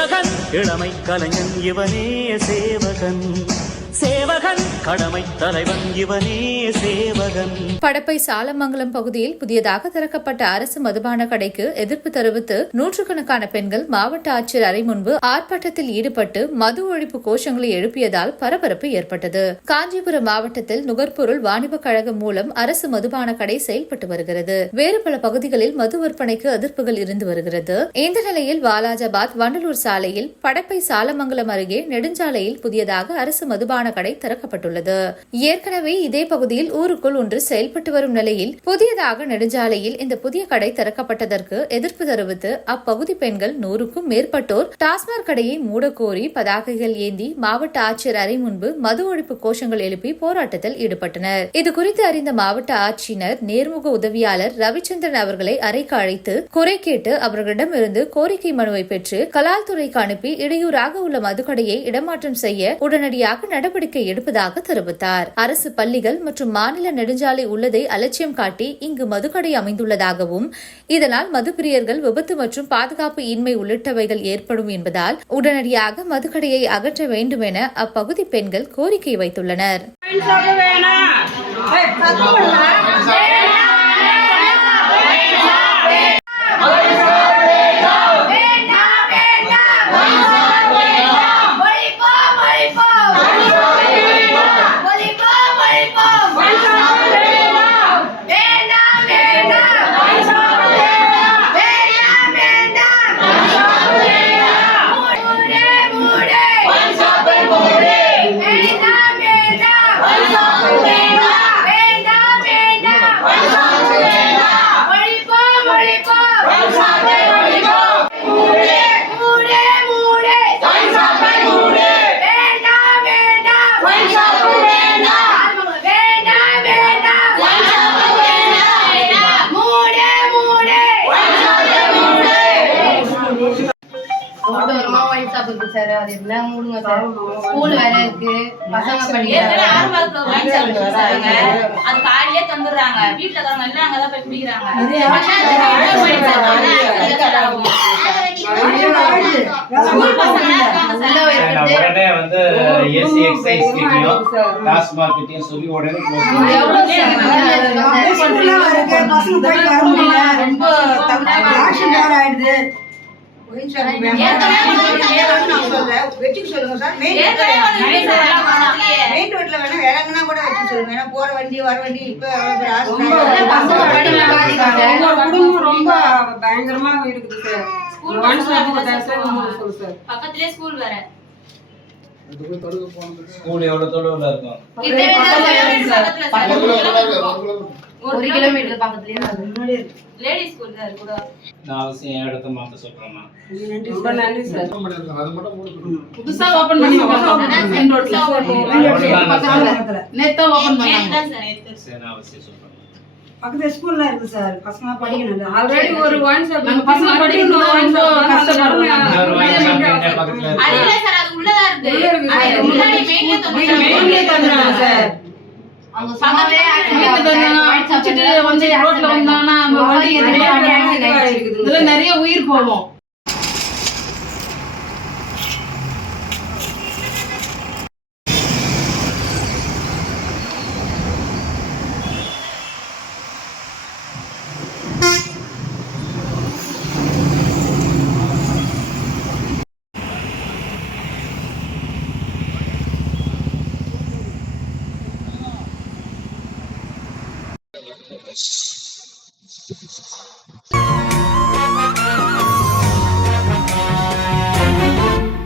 சேவகன். இளமை கலைஞன் இவனே சேவகன். சேவகன். கடமை தலைவன் இவனே சேவகன். படப்பை சாலமங்கலம் பகுதியில் புதியதாக திறக்கப்பட்ட அரசு மதுபான கடைக்கு எதிர்ப்பு தெரிவித்து நூற்றுக்கணக்கான பெண்கள் மாவட்ட ஆட்சியர் அறை முன்பு ஆர்ப்பாட்டத்தில் ஈடுபட்டு மது ஒழிப்பு கோஷங்களை எழுப்பியதால் பரபரப்பு ஏற்பட்டது. காஞ்சிபுரம் மாவட்டத்தில் நுகர்பொருள் வாணிப கழகம் மூலம் அரசு மதுபான கடை செயல்பட்டு வருகிறது. வேறு பல பகுதிகளில் மது விற்பனைக்கு எதிர்ப்புகள் இருந்து வருகிறது. இந்த நிலையில் வாலாஜாபாத் வண்டலூர் சாலையில் படப்பை சாலமங்கலம் அருகே நெடுஞ்சாலையில் புதியதாக அரசு மதுபான கடை திறக்கப்பட்டுள்ளது. ஏற்கனவே இதே பகுதியில் ஊருக்குள் ஒன்று செயல் செயல்பட்டு வரும் நிலையில் புதியதாக நெடுஞ்சாலையில் இந்த புதிய கடை திறக்கப்பட்டதற்கு எதிர்ப்பு தெரிவித்து அப்பகுதி பெண்கள் நூறுக்கும் மேற்பட்டோர் டாஸ்மாக் கடையை மூடக்கோரி பதாகைகள் ஏந்தி மாவட்ட ஆட்சியர் அறை முன்பு மது ஒழிப்பு கோஷங்கள் எழுப்பி போராட்டத்தில் ஈடுபட்டனர். இது குறித்து அறிந்த மாவட்ட ஆட்சியினர் நேர்முக உதவியாளர் ரவிச்சந்திரன் அவர்களை அறைக்கு அழைத்து குறை கேட்டு அவர்களிடமிருந்து கோரிக்கை மனுவை பெற்று கலால் துறைக்கு அனுப்பி இடையூறாக உள்ள மதுக்கடையை இடமாற்றம் செய்ய உடனடியாக நடவடிக்கை எடுப்பதாக தெரிவித்தார். அரசு பள்ளிகள் மற்றும் மாநில நெடுஞ்சாலை உள்ளதை அலட்சியம் காட்டி இங்கு மதுக்கடை அமைந்துள்ளதாகவும் இதனால் மதுப்பிரியர்கள் விபத்து மற்றும் பாதுகாப்பு இன்மை உள்ளிட்டவைகள் ஏற்படும் என்பதால் உடனடியாக மதுக்கடையை அகற்ற வேண்டும் என அப்பகுதி பெண்கள் கோரிக்கை வைத்துள்ளனர். இருக்கு சார் அது என்ன மூடுங்க சார். ஸ்கூல் வேற இருக்கு. பசங்க படிக்கிறாங்க. அது காலையிலே தந்துடுறாங்க. வீட்டுல இருக்கிறவங்க எல்லாம் அங்கதான் போய் குடிக்கிறாங்க. வந்து எஸ்சி எக்ஸைஸ் கிட்டையும் கிட்டையும் சொல்லி உடனே க்ளோஸ் பண்ணி எவ்வளவு சார் ரொம்ப ஆக்ஷன் வேற ஆயிடுது ஏற்கனவே வந்து வச்சுக்க சொல்லுங்க சார். மெயின் ரோட்ல வேணா இறங்குனா கூட வச்சு சொல்லுங்க. ஏன்னா போற வண்டி வர வண்டி இப்ப ரொம்ப குடும்பம் பயங்கரமா இருக்குது சார். பக்கத்துலயே ஸ்கூல் வேற. ஸ்கூல் எவ்வளவு தொலைவில் இருக்கும்? ஒரு கிலோமீட்டர் பக்கத்துலயே இருக்கு. லேடிஸ் ஸ்கூல் சார் கூட. நான் அவசியம் இடத்த மாத்த சொல்றேம்மா. ரொம்ப நன்றி சார். புதுசா ஓபன் பண்ணி மெயின் ரோட்ல நேத்தா ஓபன் பண்ணாங்க. சார் நேத்து. சரி நான் அவசியம் சொல்றேன் பக்கத்துல ஸ்கூல்ல இருக்கு சார். பசங்க படிக்கணும். ஆல்ரெடி ஒரு ஒன் ஸ்டாப் நம்ம பசங்க படிக்கணும். அது இல்ல சார் அது உள்ளதா இருக்கு. உள்ள இருக்கு அது சார். முன்னாடி மெயின்ல சார். நிறைய உயிர் போகும். Let's